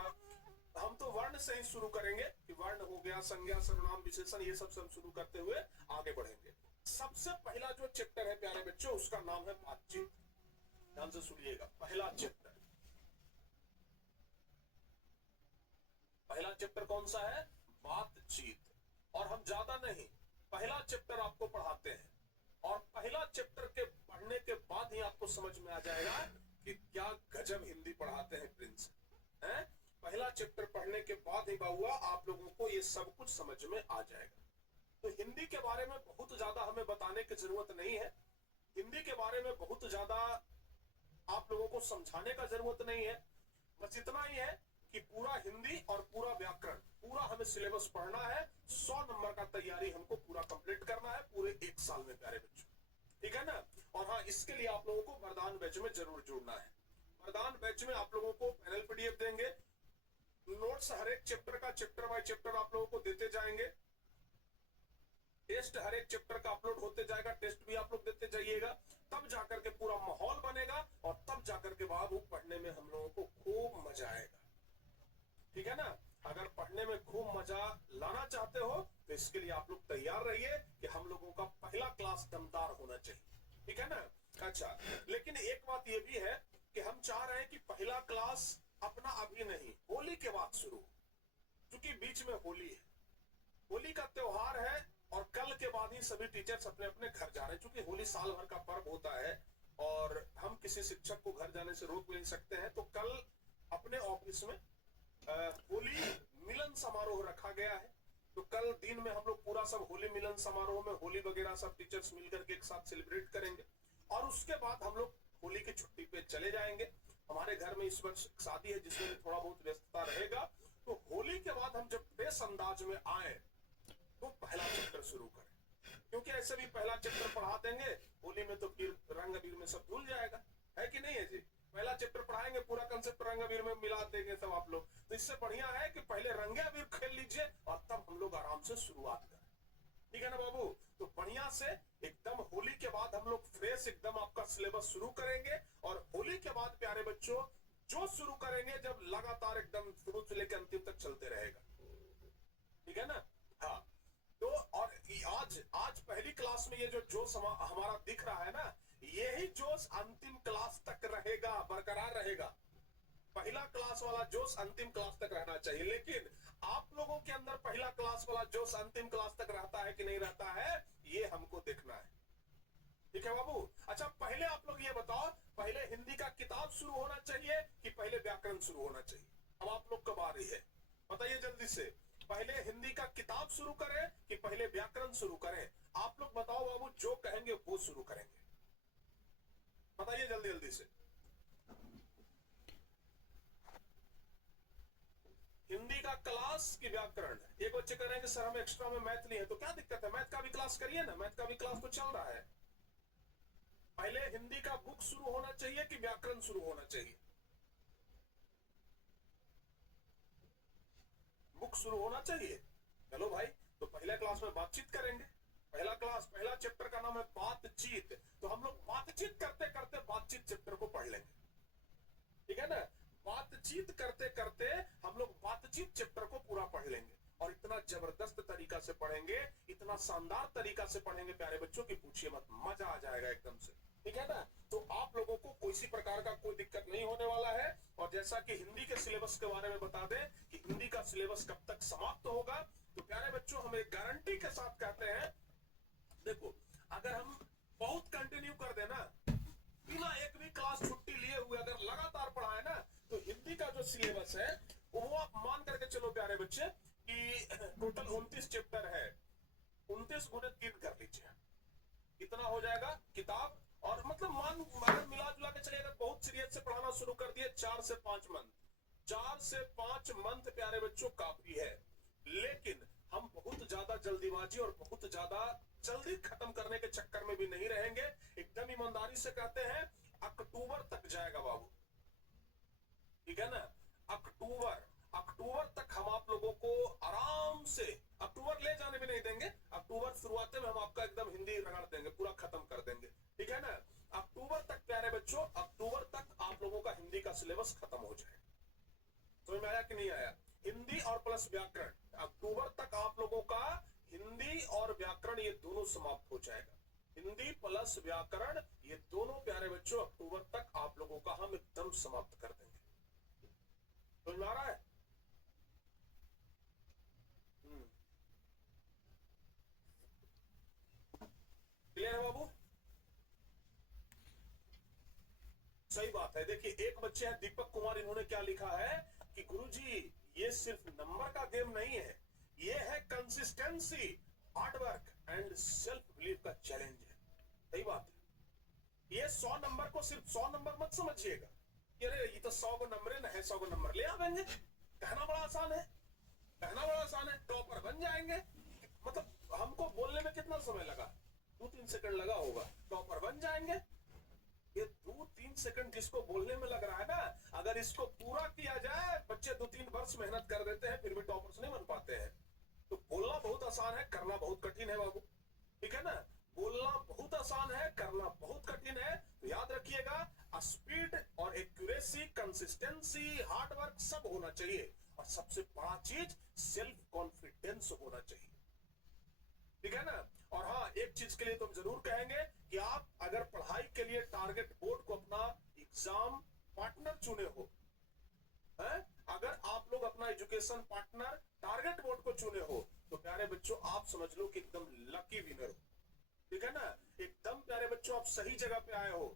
हम तो वर्ण से ही शुरू करेंगे कि वर्ण हो गया, संज्ञा, सर्वनाम, विशेषण, ये सब शुरू करते हुए आगे बढ़ेंगे। सबसे पहला जो चैप्टर है प्यारे बच्चों, उसका नाम है बातचीत। ध्यान से सुनिएगा, पहला चैप्टर, पहला चैप्टर कौन सा है? बातचीत। और हम ज्यादा नहीं, पहला चैप्टर आपको पढ़ाते हैं और पहला चैप्टर के पढ़ने के बाद ही आपको समझ में आ जाएगा कि क्या गजब हिंदी पढ़ाते हैं प्रिंस हैं। पहला चैप्टर पढ़ने के बाद ही बाबुआ आप लोगों को ये सब कुछ समझ में आ जाएगा। तो हिंदी के बारे में बहुत ज्यादा हमें बताने की जरूरत नहीं है। हिंदी के बारे में बहुत ज्यादा आप लोगों को समझाने का जरूरत नहीं है। बस इतना ही है कि पूरा हिंदी और पूरा व्याकरण, पूरा हमें सिलेबस पढ़ना है। 100 नंबर का तैयारी हमको पूरा कंप्लीट करना है पूरे 1 साल में प्यारे बच्चों, ठीक है ना? और हाँ, इसके लिए आप लोगों को वरदान बैच में जरूर जुड़ना है। वरदान बैच में आप लोगों को पैनल पीडीएफ देंगे, नोट्स हर एक चैप्टर का चैप्टर बाय चैप्टर आप लोगों को देते जाएंगे, टेस्ट हर एक चैप्टर का अपलोड होते जाएगा, टेस्ट भी आप लोग देते जाइएगा। तब जाकर के पूरा माहौल बनेगा और तब जाकर के बाद वो पढ़ने में हम लोगों को खूब मजा आएगा, ठीक है ना? अगर पढ़ने में खूब मजा लाना चाहते हो तो इसके लिए आप लोग तैयार रहिए कि हम लोगों का पहला क्लास दमदार होना चाहिए, ठीक है ना? अच्छा, लेकिन एक बात ये भी है कि हम चाह रहे हैं कि पहला क्लास अपना अभी नहीं, होली के बाद शुरू, क्योंकि बीच में होली है, होली का त्योहार है और कल के बाद ही सभी टीचर्स अपने अपने घर जा रहे हैं। क्योंकि होली साल भर का पर्व होता है और हम किसी शिक्षक को घर जाने से रोक नहीं सकते हैं। तो कल अपने ऑफिस में होली मिलन समारोह रखा गया है। तो कल दिन में हम लोग पूरा सब होली मिलन समारोह में होली वगैरह सब टीचर्स मिलकर के एक साथ सेलिब्रेट करेंगे और उसके बाद हम लोग होली की छुट्टी पे चले जाएंगे। हमारे घर में इस वर्ष शादी है जिसमें थोड़ा बहुत व्यस्तता रहेगा। तो होली के बाद हम जब फ्रेश अंदाज में आए तो पहला चैप्टर शुरू करें, क्योंकि ऐसे भी पहला चैप्टर पढ़ा देंगे, होली में तो फिर रंग अबीर में सब भूल जाएगा, है कि नहीं है जी? पहला चैप्टर पढ़ाएंगे, पूरा कंसेप्ट रंग अबीर में मिला देंगे सब आप लोग। तो इससे बढ़िया है कि पहले रंगे अबीर खेल लीजिए और तब हम लोग आराम से शुरुआत करें, ठीक है ना बाबू। तो बढ़िया से एकदम होली के बाद हम लोग फ्रेश एकदम आपका सिलेबस शुरू करेंगे, और होली के बाद प्यारे बच्चों जो शुरू करेंगे जब लगातार एकदम शुरू से लेकर अंतिम तक चलते रहेगा, ठीक है ना। हाँ, तो और आज आज पहली क्लास में ये जो जोश हमारा दिख रहा है ना, यही जोश अंतिम क्लास तक रहेगा, बरकरार रहेगा। पहला क्लास वाला जोश अंतिम क्लास तक रहना चाहिए, लेकिन आप लोगों के अंदर पहला क्लास वाला जोश अंतिम क्लास तक रहता है कि नहीं रहता है, ये हमको देखना है, ठीक है बाबू। अच्छा, पहले आप लोग ये बताओ, पहले हिंदी का किताब शुरू होना चाहिए कि पहले व्याकरण शुरू होना चाहिए? अब आप लोग कब आ रही है बताइए जल्दी से, पहले हिंदी का किताब शुरू करें कि पहले व्याकरण शुरू करें? आप लोग बताओ बाबू, जो कहेंगे वो शुरू करेंगे, बताइए जल्दी जल्दी से। हिंदी का क्लास की व्याकरण? एक बच्चे कह रहे हैं कि सर हम एक्स्ट्रा में मैथ लिए, तो क्या दिक्कत है, मैथ का भी क्लास करिए ना, मैथ का भी क्लास तो चल रहा है। पहले हिंदी का बुक शुरू होना चाहिए कि व्याकरण शुरू होना चाहिए? बुक शुरू होना चाहिए। चलो भाई, तो पहले क्लास में बातचीत करेंगे। पहला क्लास, पहला चैप्टर का नाम है बातचीत, तो हम लोग बातचीत करते करते बातचीत चैप्टर को पढ़ लेंगे, ठीक है ना। बातचीत करते करते हम लोग बातचीत चैप्टर को पूरा पढ़ लेंगे, और इतना जबरदस्त तरीका से पढ़ेंगे, इतना शानदार तरीका से पढ़ेंगे प्यारे बच्चों की पूछिए मत, मजा आ जाएगा एकदम से, ठीक है ना। तो आप लोगों को किसी प्रकार का कोई दिक्कत नहीं होने वाला है। और जैसा कि हिंदी के सिलेबस के बारे में बता दें कि हिंदी का सिलेबस कब तक समाप्त होगा, तो प्यारे बच्चों हम एक गारंटी के साथ कहते हैं, देखो अगर हम बहुत कंटिन्यू कर देना, बिना एक भी क्लास छुट्टी लिए हुए अगर लगातार पढ़ाए ना, तो हिंदी का जो सिलेबस है वो आप मान करके चलो प्यारे बच्चे कि टोटल 29 चैप्टर है, 29 गुणे 3 कर लीजिए, कितना हो जाएगा किताब। और मतलब मान अगर मिला जुला के चलिए, अगर बहुत सीरियस से पढ़ाना शुरू कर दिए 4 से 5 मंथ, 4 से 5 मंथ प्यारे बच्चों काफी है। लेकिन हम बहुत ज्यादा जल्दीबाजी और बहुत ज्यादा जल्दी खत्म करने के चक्कर में भी नहीं रहेंगे, एकदम ईमानदारी से कहते हैं अक्टूबर तक जाएगा बाबू, ठीक है ना। अक्टूबर, अक्टूबर तक हम आप लोगों को आराम से, अक्टूबर ले जाने भी नहीं देंगे, अक्टूबर शुरुआत में हम आपका एकदम हिंदी रगड़ देंगे, पूरा खत्म कर देंगे, ठीक है ना। अक्टूबर तक प्यारे बच्चों, अक्टूबर तक आप लोगों का हिंदी का सिलेबस खत्म हो जाएगा। समझ में आया कि नहीं आया? हिंदी और प्लस व्याकरण, अक्टूबर तक आप लोगों का हिंदी और व्याकरण ये दोनों समाप्त हो जाएगा। हिंदी प्लस व्याकरण ये दोनों प्यारे बच्चों अक्टूबर तक आप लोगों का हम एकदम समाप्त कर देंगे। समझ में आ रहा है? क्लियर है बाबू? सही बात है। देखिए एक बच्चे हैं दीपक कुमार, इन्होंने क्या लिखा है कि गुरुजी ये सिर्फ नंबर का गेम नहीं है, ये है consistency, hard work and self belief का चैलेंज है। सही बात है। ये 100 नंबर को सिर्फ 100 नंबर मत समझिएगा, अरे ये तो 100 को नंबर है, 100 को नंबर ले आवेंगे, कहना बड़ा आसान है, कहना बड़ा आसान है, टॉपर बन जाएंगे। मतलब हमको बोलने में कितना समय लगा, 2-3 सेकंड लगा होगा, टॉपर बन जाएंगे। ये 2-3 सेकंड जिसको बोलने में लग रहा है ना, अगर इसको पूरा किया जाए, बच्चे 2-3 वर्ष मेहनत कर देते हैं फिर भी टॉपर्स नहीं बन पाते हैं। तो बोलना बहुत आसान है, करना बहुत कठिन है बाबू, ठीक है ना। बोलना बहुत आसान है, करना बहुत कठिन है। तो याद रखिएगा, स्पीड और एक्यूरेसी, कंसिस्टेंसी, हार्डवर्क सब होना चाहिए, और सबसे बड़ा चीज सेल्फ कॉन्फिडेंस होना चाहिए, ठीक है ना। और हाँ, एक चीज के लिए तुम जरूर कहेंगे कि आप अगर पढ़ाई के लिए टारगेट बोर्ड को अपना एग्जाम पार्टनर चुने हो, है? अगर आप लोग अपना एजुकेशन पार्टनर टारगेट बोर्ड को चुने हो, तो प्यारे बच्चों आप समझ लो कि एकदम लकी विनर हो, ठीक है ना। एकदम प्यारे बच्चों आप सही जगह पे आए हो।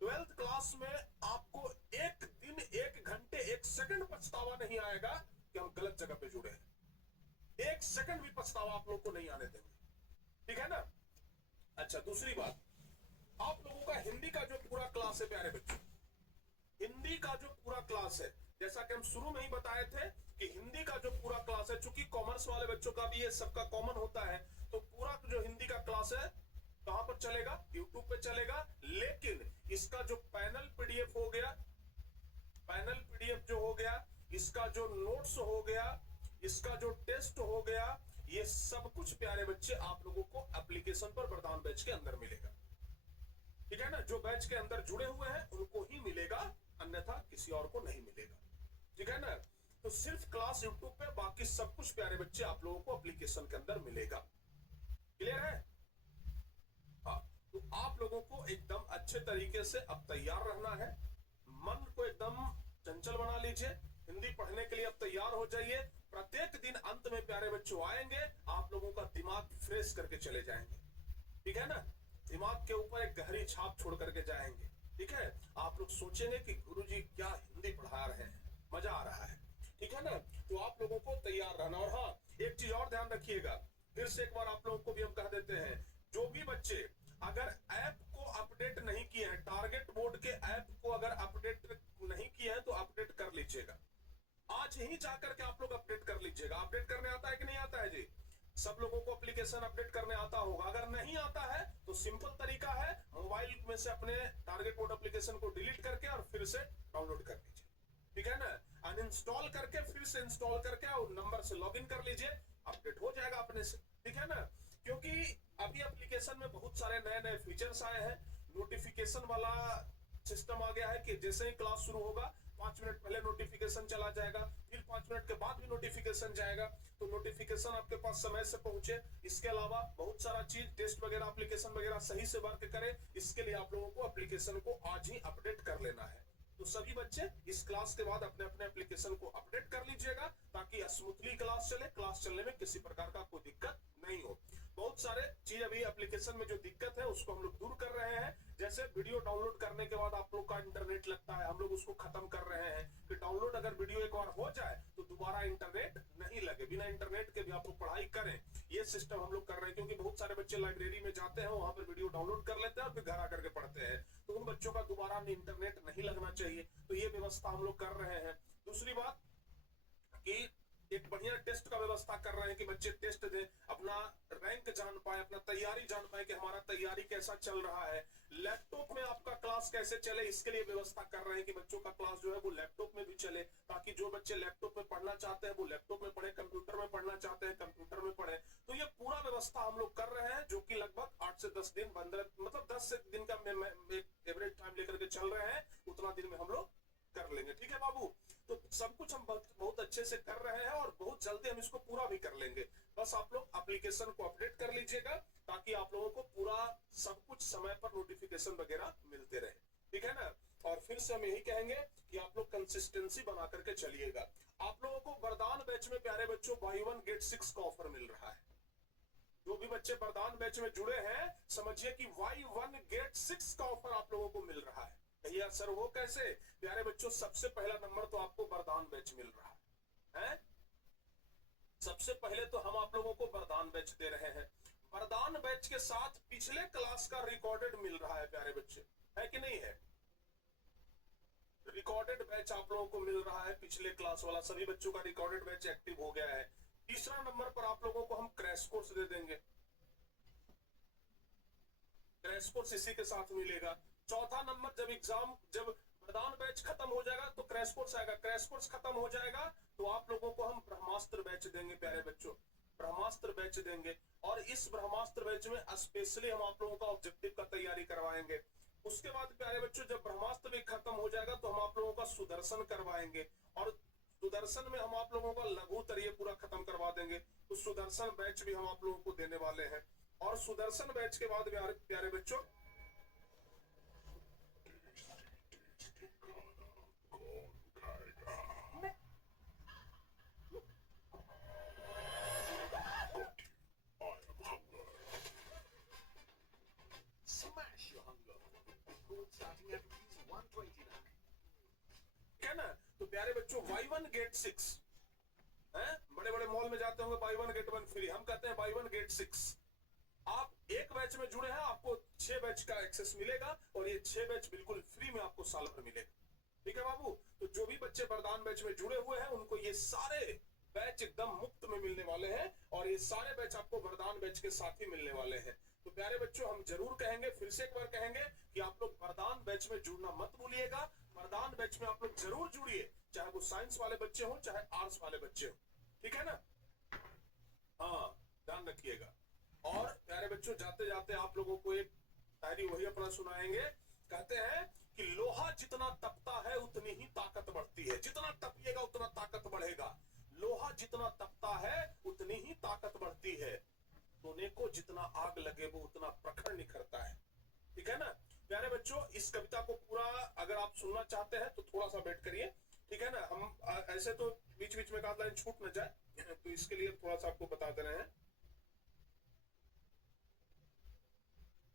12th क्लास में आपको एक दिन, एक घंटे, एक सेकंड पछतावा नहीं आएगा कि हम गलत जगह पे जुड़े हैं। एक सेकंड भी पछतावा आप लोग को नहीं आने देंगे, ठीक है ना। अच्छा, दूसरी बात, आप लोगों का हिंदी का जो पूरा क्लास है प्यारे बच्चों, हिंदी का जो पूरा क्लास है, जैसा कि हम शुरू में ही बताए थे कि हिंदी का जो पूरा क्लास है, चूंकि कॉमर्स वाले बच्चों का भी ये सबका कॉमन होता है, तो पूरा जो हिंदी का क्लास है कहां पर चलेगा, यूट्यूब पे चलेगा। लेकिन इसका जो पैनल पीडीएफ हो गया, पैनल पीडीएफ जो हो गया, इसका जो नोट्स हो गया, इसका जो टेस्ट हो गया, ये सब कुछ प्यारे बच्चे आप लोगों को एप्लीकेशन पर वरदान बैच के अंदर मिलेगा। ठीक है ना, जो बैच के अंदर जुड़े हुए हैं उनको ही मिलेगा, अन्यथा किसी और को नहीं मिलेगा। ठीक है ना, तो सिर्फ क्लास यूट्यूब पे, बाकी सब कुछ प्यारे बच्चे आप लोगों को एप्लीकेशन के अंदर मिलेगा। क्लियर है? हाँ, तो आप लोगों को एकदम अच्छे तरीके से अब तैयार रहना है, मन को एकदम चंचल बना लीजिए, हिंदी पढ़ने के लिए अब तैयार हो जाइए। प्रत्येक दिन अंत में प्यारे बच्चों आएंगे, आप लोगों का दिमाग फ्रेश करके चले जाएंगे। ठीक है ना, दिमाग के ऊपर एक गहरी छाप छोड़ करके जाएंगे। ठीक है, आप लोग सोचेंगे कि गुरुजी क्या हिंदी पढ़ा रहे हैं, मजा आ रहा है। ठीक है ना, तो आप लोगों को तैयार रहना। और हाँ, एक चीज और ध्यान रखिएगा, फिर से एक बार आप लोगों को भी हम कह देते हैं, जो भी बच्चे अगर ऐप को अपडेट नहीं किए हैं, टारगेट बोर्ड के ऐप को अगर अपडेट नहीं किए हैं तो अपडेट कर लीजिएगा। आज ही जाकर के आप लोग अपडेट कर लीजिएगा। अपडेट करने आता है कि नहीं आता है जी? सब लोगों को एप्लीकेशन अपडेट करने आता होगा। अगर नहीं आता है तो सिंपल तरीका है, मोबाइल में से अपने टारगेट बोर्ड एप्लीकेशन को डिलीट करके और फिर से डाउनलोड कर लीजिए। ठीक है ना, अनइंस्टॉल करके फिर से इंस्टॉल करके और नंबर से लॉगिन कर लीजिए, अपडेट हो जाएगा अपने से। ठीक है ना, क्योंकि अभी एप्लीकेशन में बहुत सारे नए नए फीचर्स आए हैं। नोटिफिकेशन वाला सिस्टम आ गया है कि जैसे ही क्लास शुरू होगा 5 मिनट पहले नोटिफिकेशन चला जाएगा, फिर 5 मिनट के बाद भी नोटिफिकेशन जाएगा, तो नोटिफिकेशन आपके पास समय से पहुंचे। इसके अलावा बहुत सारा चीज, टेस्ट वगैरह, एप्लीकेशन वगैरह सही से वर्क करे, इसके लिए आप लोगों को एप्लीकेशन को आज ही अपडेट कर लेना है। तो सभी बच्चे इस क्लास के बाद अपने अपने एप्लीकेशन को अपडेट कर लीजिएगा, ताकि स्मूथली क्लास चले, क्लास चलने में किसी प्रकार का कोई दिक्कत नहीं हो। बहुत सारे चीज अभी एप्लीकेशन में जो दिक्कत है उसको हम लोग दूर कर रहे हैं। जैसे वीडियो डाउनलोड करने के बाद आप लोग का इंटरनेट लगता है, हम लोग उसको खत्म कर रहे हैं कि डाउनलोड अगर वीडियो एक बार हो जाए तो दोबारा इंटरनेट नहीं लगे, बिना इंटरनेट के भी आप लोग पढ़ाई करें, ये सिस्टम हम लोग कर रहे हैं। क्योंकि बहुत सारे बच्चे लाइब्रेरी में जाते हैं, वहां पर वीडियो डाउनलोड कर लेते हैं और फिर घर आकर के पढ़ते हैं, तो उन बच्चों का दोबारा इंटरनेट नहीं लगना चाहिए, तो ये व्यवस्था हम लोग कर रहे हैं। दूसरी बात कि एक बढ़िया टेस्ट का व्यवस्था कर रहे हैं कि बच्चे टेस्ट दें, अपना रैंक जान पाए, अपना तैयारी जान पाए कि हमारा तैयारी कैसा चल रहा है। लैपटॉप में आपका क्लास कैसे चले, इसके लिए व्यवस्था कर रहे हैं कि बच्चों का क्लास जो है वो लैपटॉप में भी चले, ताकि जो बच्चे लैपटॉप में पढ़ना चाहते हैं वो लैपटॉप में पढ़े, कंप्यूटर में पढ़ना चाहते हैं कंप्यूटर में पढ़े। तो ये पूरा व्यवस्था हम लोग कर रहे हैं, जो कि लगभग 8 से 10 दिन, 15 मतलब 10 से दिन का एवरेज टाइम लेकर के चल रहे हैं, उतना दिन में हम लोग कर लेंगे। ठीक है बाबू, तो सब कुछ हम बहुत अच्छे से कर रहे हैं और बहुत जल्दी हम इसको पूरा भी कर लेंगे। बस आप लोग एप्लीकेशन को अपडेट कर लीजिएगा, ताकि आप लोगों को पूरा सब कुछ समय पर नोटिफिकेशन वगैरह मिलते रहे। ठीक है ना, और फिर से हम यही कहेंगे कि आप लोग कंसिस्टेंसी बना करके चलिएगा। आप लोगों को वरदान बैच में प्यारे बच्चों बाई 1 गेट 6 का ऑफर मिल रहा है। जो भी बच्चे वरदान बैच में जुड़े हैं, समझिए कि बाई 1 गेट 6 का ऑफर आप लोगों को मिल रहा है। भैया सर वो कैसे? प्यारे बच्चों, सबसे पहला नंबर तो आपको वरदान बैच मिल रहा है। सबसे पहले तो हम आप लोगों को वरदान बैच दे रहे हैं। वरदान बैच के साथ पिछले क्लास का रिकॉर्डेड मिल रहा है प्यारे बच्चे, है कि नहीं है? रिकॉर्डेड बैच आप लोगों को मिल रहा है, पिछले क्लास वाला सभी बच्चों का रिकॉर्डेड बैच एक्टिव हो गया है। तीसरा नंबर पर आप लोगों को हम क्रैश कोर्स दे देंगे, क्रैश कोर्स इसी के साथ मिलेगा। चौथा नंबर, जब वरदान बैच खत्म हो जाएगा तो क्रैश कोर्स आएगा, क्रैश कोर्स खत्म हो जाएगा तो आप लोगों को हम ब्रह्मास्त्र बैच देंगे प्यारे बच्चों, ब्रह्मास्त्र बैच देंगे। और इस ब्रह्मास्त्र बैच में स्पेशली हम आप लोगों का ऑब्जेक्टिव का तैयारी करवाएंगे। उसके बाद प्यारे बच्चों, जब ब्रह्मास्त्र भी खत्म हो जाएगा तो हम आप लोगों का सुदर्शन करवाएंगे, और सुदर्शन में हम आप लोगों का लघु तरीय पूरा खत्म करवा देंगे। तो सुदर्शन बैच भी हम आप लोगों को देने वाले हैं। और सुदर्शन बैच के बाद प्यारे बच्चों, है ना, तो प्यारे बच्चों बाई 1 गेट 6 है। बड़े बड़े मॉल में जाते होंगे बाई 1 गेट 1 फ्री, हम कहते हैं बाई 1 गेट 6। आप एक बैच में जुड़े हैं, आपको 6 बैच का एक्सेस मिलेगा, और ये 6 बैच बिल्कुल फ्री में आपको साल भर मिलेगा। ठीक है बाबू, तो जो भी बच्चे वरदान बैच में जुड़े हुए हैं उनको ये सारे बैच एकदम मुफ्त में मिलने वाले हैं, और ये सारे बैच आपको वरदान बैच के साथ ही मिलने वाले हैं। तो प्यारे बच्चों हम जरूर कहेंगे, फिर से एक बार कहेंगे कि आप लोग वरदान बैच में जुड़ना मत भूलिएगा। वरदान बैच में आप लोग जरूर जुड़िए, चाहे वो साइंस वाले बच्चे हो चाहे आर्ट्स वाले बच्चे हो, ठीक है ना। हाँ, ध्यान रखिएगा। और प्यारे बच्चों जाते जाते आप लोगों को एक शायरी वही अपना सुनाएंगे। कहते हैं कि लोहा जितना तपता है उतनी ही ताकत बढ़ती है। जितना तपिएगा उतना ताकत बढ़ेगा। लोहा जितना तपता है उतनी ही ताकत बढ़ती है। सोने को जितना आग लगे वो उतना प्रखर निखरता है। ठीक है ना प्यारे बच्चों, इस कविता को पूरा अगर आप सुनना चाहते हैं तो थोड़ा सा वेट करिए, ठीक है ना। हम ऐसे तो बीच बीच में लाइन छूट न जाए, तो इसके लिए थोड़ा सा आपको बता दे रहे हैं।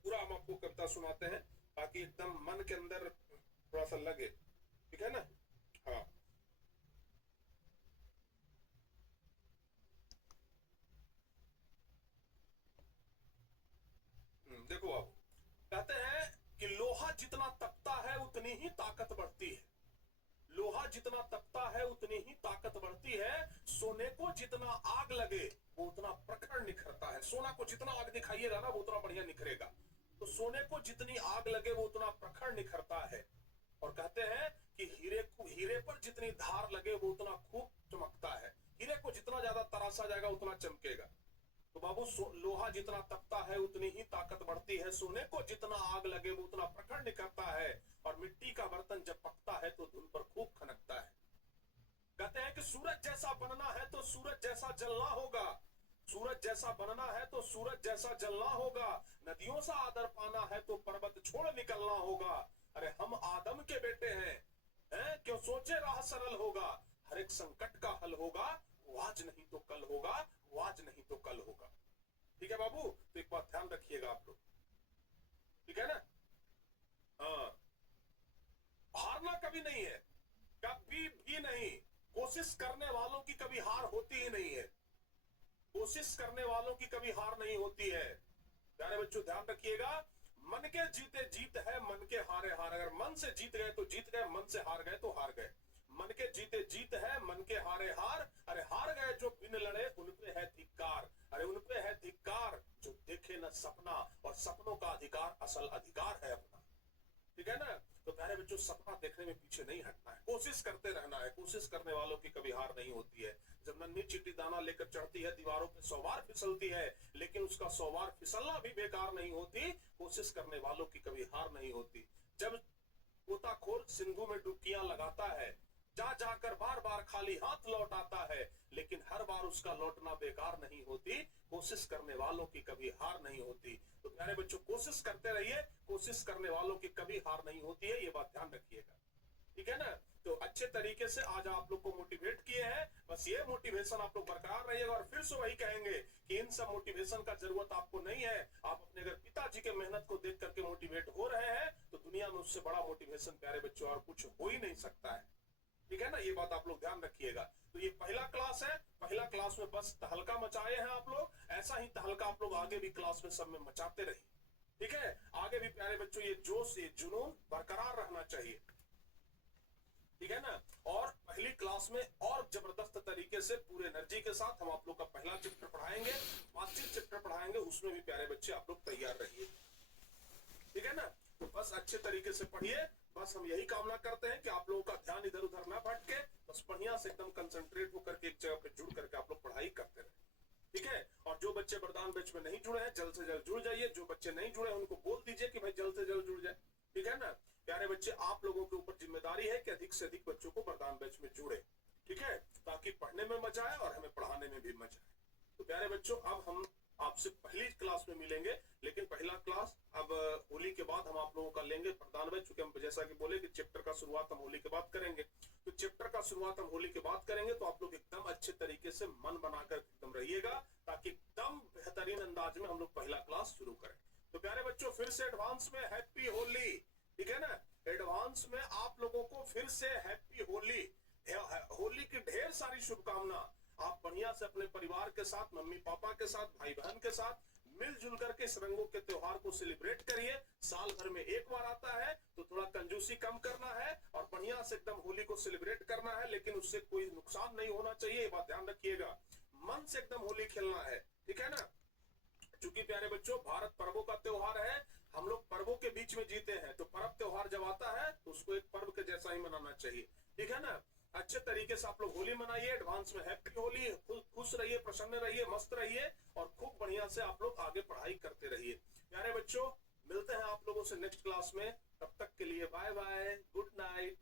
पूरा हम आपको कविता सुनाते हैं ताकि एकदम मन के अंदर थोड़ा सा लगे, ठीक है ना। हाँ, देखो आप कहते हैं कि लोहा जितना तपता है उतनी ही ताकत बढ़ती है। लोहा जितना तपता है उतनी ही ताकत बढ़ती है। सोने को जितना आग लगे वो उतना प्रखर निखरता है। सोना को जितना आग दिखाइएगा ना वो उतना बढ़िया निखरेगा। तो सोने को जितनी आग लगे वो उतना प्रखर निखरता है। और कहते हैं कि हीरे पर जितनी धार लगे वो उतना खूब चमकता है। हीरे को जितना ज्यादा तराशा जाएगा उतना चमकेगा। तो बाबू लोहा जितना तपता है उतनी ही ताकत बढ़ती है। सोने को जितना आग लगे वो उतना प्रखर निकलता है। और मिट्टी का बर्तन जब पकता है तो धुन पर खूब खनकता है। कहते हैं कि सूरज जैसा बनना है तो सूरज जैसा जलना होगा। सूरज जैसा बनना है तो सूरज जैसा जलना होगा। नदियों सा आदर पाना है तो पर्वत छोड़ निकलना होगा। अरे हम आदम के बेटे हैं क्यों सोचे राह सरल होगा। हर एक संकट का हल होगा। वो आज नहीं तो कल होगा। वो आज नहीं तो कल होगा। ठीक है बाबू, तो एक बात ध्यान रखिएगा आप लोग, ठीक है ना। हाँ, हारना कभी नहीं है, कभी भी नहीं। कोशिश करने वालों की कभी हार होती ही नहीं है। कोशिश करने वालों की कभी हार नहीं होती है। प्यारे बच्चों ध्यान रखिएगा, मन के जीते जीत है, मन के हारे हार। अगर मन से जीत गए तो जीत गए, मन से हार गए तो हार गए। मन के जीते जीत है, मन के हारे हार। अरे हार गए जो बिन लड़े उनपे है धिक्कार। अरे उनपे है धिक्कार जो देखे न सपना, और सपनों का अधिकार असल अधिकार है अपना। ठीक है ना। तो प्यारे बच्चों सपना देखने में पीछे नहीं हटना है, कोशिश करते रहना है। कोशिश करने वालों की कभी हार नहीं होती है। जब नन्ही चिट्टी दाना लेकर चढ़ती है दीवारों पे 100 बार फिसलती है, लेकिन उसका 100 बार फिसलना भी बेकार नहीं होती। कोशिश करने वालों की कभी हार नहीं होती। जब गोताखोर सिंधु में डुबकियां लगाता है, जा जाकर बार बार खाली हाथ लौट आता है, लेकिन हर बार उसका लौटना बेकार नहीं होती। कोशिश करने वालों की कभी हार नहीं होती। तो प्यारे बच्चों कोशिश करते रहिए, कोशिश करने वालों की कभी हार नहीं होती है, ये बात ध्यान रखिएगा, ठीक है ना। तो अच्छे तरीके से आज आप लोग को मोटिवेट किए हैं, बस ये मोटिवेशन आप लोग बरकरार रहिएगा। और फिर से वही कहेंगे कि इन सब मोटिवेशन का जरूरत आपको नहीं है। आप अपने अगर पिताजी के मेहनत को देख करके मोटिवेट हो रहे हैं तो दुनिया में उससे बड़ा मोटिवेशन प्यारे बच्चों और कुछ हो ही नहीं सकता है, ठीक है ना। ये बात आप लोग ध्यान रखिएगा। तो ये पहला क्लास है, पहला क्लास में बस तहलका मचाए हैं आप लोग। ऐसा ही तहलका आप लोग आगे भी क्लास में सब में मचाते रहिए, ठीक है। आगे भी प्यारे बच्चों ये जोश ये जुनून बरकरार रहना चाहिए, ठीक है ना। और पहली क्लास में और जबरदस्त तरीके से पूरे एनर्जी के साथ हम आप लोग का पहला चैप्टर पढ़ाएंगे, बातचीत चैप्टर पढ़ाएंगे। उसमें भी प्यारे बच्चे आप लोग तैयार रहिए, ठीक है ना। तो बस अच्छे तरीके से पढ़िए। बस हम यही कामना करते हैं कि आप लोगों का ध्यान इधर उधर ना भटके, बस बढ़िया से एकदम कंसंट्रेट होकर के एक जगह पे जुड़ करके आप लोग पढ़ाई करते रहे, ठीक है। और जो बच्चे वरदान बैच में नहीं जुड़े हैं जल्द से जल्द जुड़ जाइए। जो बच्चे नहीं जुड़े हैं उनको बोल दीजिए कि भाई जल्द से जल्द जुड़ जाए, ठीक है ना। प्यारे बच्चे आप लोगों के ऊपर जिम्मेदारी है कि अधिक से अधिक बच्चों को वरदान बैच में जुड़े, ठीक है, ताकि पढ़ने में मजा आए और हमें पढ़ाने में भी मजा आए। तो प्यारे बच्चों अब हम आपसे पहली क्लास में मिलेंगे, लेकिन पहला क्लास अब होली के बाद हम आप लोगों का लेंगे वरदान बैच। चूंकि हम जैसा कि बोले कि चैप्टर का शुरुआत हम होली के बाद करेंगे, तो चैप्टर का शुरुआत हम होली के बाद करेंगे। तो आप लोग एकदम अच्छे तरीके से मन बनाकर एकदम रहिएगा, ताकि एकदम बेहतरीन अंदाज में हम लोग पहला क्लास शुरू करें। तो प्यारे बच्चों फिर से एडवांस में हैप्पी होली, ठीक है ना। एडवांस में आप लोगों को फिर से हैप्पी होली, होली की ढेर सारी शुभकामना। आप बढ़िया से अपने परिवार के साथ, मम्मी पापा के साथ, भाई बहन के साथ मिलजुल करके इस रंगों के त्योहार को सेलिब्रेट करिए। साल भर में एक बार आता है तो थोड़ा कंजूसी कम करना है और बढ़िया से एकदम होली को सेलिब्रेट करना है, लेकिन उससे कोई नुकसान नहीं होना चाहिए, ये बात ध्यान रखिएगा। मन से एकदम होली खेलना है, ठीक है ना। चूंकि प्यारे बच्चों भारत पर्वों का त्योहार है, हम लोग पर्वों के बीच में जीते हैं, तो पर्व त्योहार जब आता है तो उसको एक पर्व के जैसा ही मनाना चाहिए। ठीक है ना? अच्छे तरीके से आप लोग होली मनाइए, एडवांस में हैप्पी होली। खुश रहिए, प्रसन्न रहिए, मस्त रहिए और खूब बढ़िया से आप लोग आगे पढ़ाई करते रहिए। प्यारे बच्चों मिलते हैं आप लोगों से नेक्स्ट क्लास में, तब तक के लिए बाय बाय, गुड नाइट।